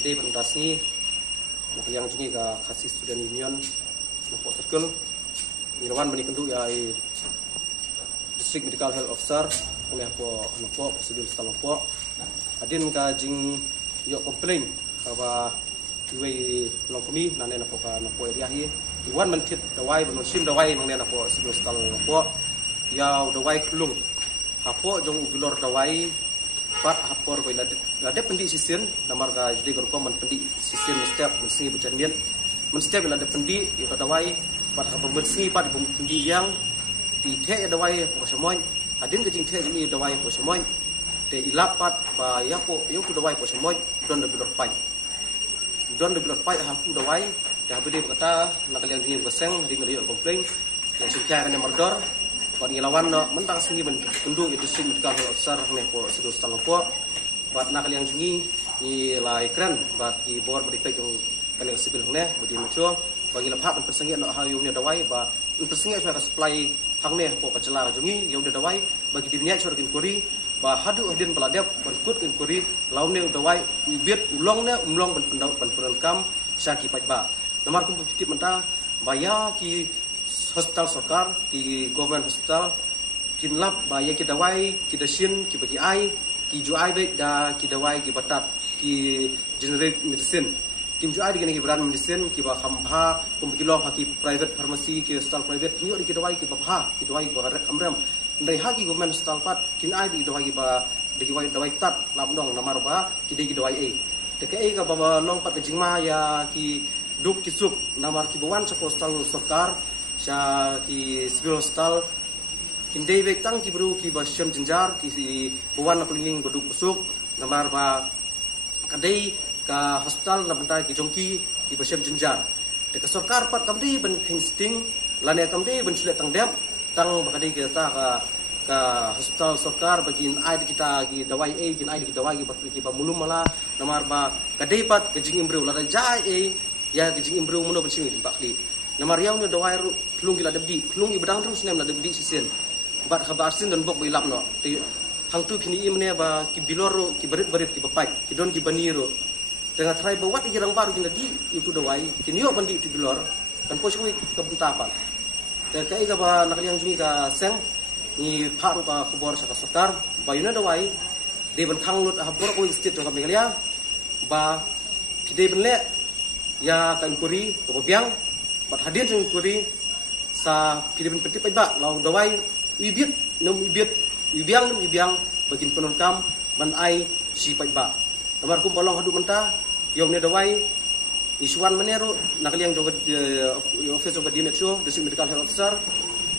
ide berinteraksi yang jungi ka kasih student union nopo circle ilawan mani kendu ya district medical health officer oleh nopo prosedur stalopo adin ka jing yo complain bahwa iwe long kami nane nopo area hi iwan mentit dawai benon sim dawai nang nopo prosedur stalopo ya dawai klung hapo jong gulor dawai pat hapor ko lade pendi sisen namar ka jadi gorkom pendi sisen step mesti berjamian mesti lade pendi yo dawai pat hapor bersih pat pendi yang di the dawai ko semoy adin ke jing the jing dawai ko semoy te ilapat ba ya po yo ku dawai ko semoy don de bilor pai hapu dawai dah bede berkata nak yang dingin beseng di meriok komplain yang suka kan merdor buat ngelawan mentang sini bendu industri medical officer ne po sedu stalopo buat nak yang jungi ni lai kran buat ki bor berdipek jong kan sibil ne budi macho bagi lepak persengit nak hayu ne dawai ba persengit sudah supply hang ne po kacela jungi yang de dawai bagi dinya sudah inquiry ba hadu adin peladap berkut inquiry laun ne dawai ibit ulong ne umlong pendapat syaki pajba nomor kompetitif mentah baya ki hospital sokar ki government hospital kinlap baya ki dawai ki dasin ki bagi ai ki ju ai baik da ki dawai ki batat ki generic medicine kim ju ai dengan ki brand medicine ki ba khamha kum ki long ki private pharmacy ki hospital private ni ki dawai ki ba ki dawai ba rek amram ndai ha ki government hospital pat kin ai di dawai ki ba di ki dawai tat lap dong namar ba ki dawai e de ke ka ba long pat ke jingma ya ki duk ki sup namar ki bawan sa hospital sokar sya ki civil hospital kindai bek tang ki bru ki basyam jenjar ki bawan kelinging beduk besuk namar ba kadai ka hospital na bentai ki jongki ki basyam jenjar de ka sarkar pat kamdi ben kingsting lane kamdi ben sulet tang dep tang bakadai kita ka hospital sarkar bagin ai kita ki dawai e kin ai ki dawai ki ba mulum mala namar ba kadai pat ke jing imbreu la jai e ya ke jing imbreu muno ben sing di bakli namar yaw ne dawai klung gila debdi klung ibadang terus nem la debdi sisen bat khabar sin don bok bilap no ti hang tu kini imne ba ki bilor ki berit ki bapai ki don ki baniro dengan try bawat ki rang baru kini di itu dawai kini yo bandi itu bilor kan posui ke bentapan dan kai ka ba nak yang jungi ka seng ni pharu ka khobor sa sarkar bayuna dawai de ban khang lut habor ko state jong ka bengalia ba ki de benle ya kan kuri ko biang bat hadir jeng kuri sa pidin petit pajba lau dawai ibit ibiang bagin penungkam ban ai si pajba namar kum bolong hadu menta yong ne dawai isuan menero nakaliang joga office joga di metro district medical health officer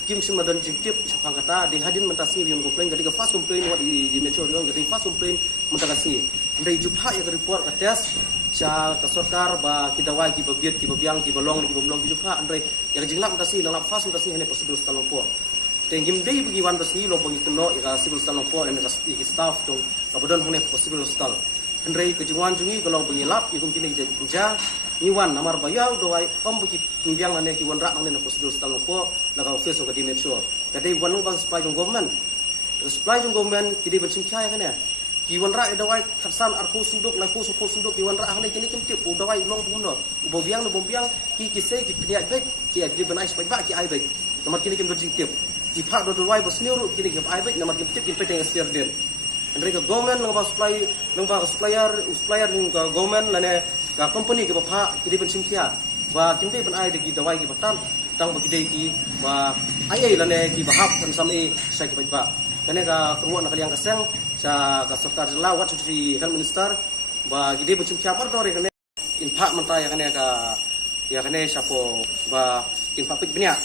kim sim madan jingtip sapang kata di hadin menta sing bion komplain jadi ka fast complain wat di metro diong jadi fast complain menta ka sing ndai jubha ya report ka test sa kasarkar ba kidawai ki babiat ki babiang ki balong ki bomlong ki jupha andre yang jinglap tasi nang fas tasi hene prosedur stalopo tengim dei bagi wan tasi lo bagi keno ya civil stalopo en ka staff to kabodon hene prosedur stal andre ke jingwan jungi kalau bagi lap ikum kini ja niwan namar bayau dawai om bagi pimbiang ane ki wan rak nang prosedur stalopo na ka office ka di metro kadai wan bang supply jong government kidi bencing kaya kana kiwan rak dawai khasan arku sunduk la ku sunduk kiwan rak hane kini kemtip dawai long buno bobiang ki kise ki pniak bek ki agri banai spai ba ki ai bek nomor kini kem dojingtip ki phak do dawai bosniru kini ki ai bek nomor kemtip ki peteng stier den andre ka government nang ba supplier ning ka government lane ka company ki ba phak ki pensim kia ba kimpe ban ai de ki dawai ki batan tang bagi dei ki ba ai lane ki bahap kan sami sai ki ba kene ka keruan nak yang keseng sa ka sarkar jela wat secretary health minister ba gide bucum kiamar dore kene infak mentah ya kene sapo ba infak pik benya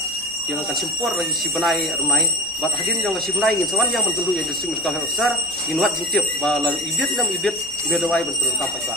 yang akan simpor lagi si benai rumai bat hadin yang si benai ngin sawan yang mentundu ya district medical officer ginwat jingtip ba lalu ibit bedawai bentul kampai ba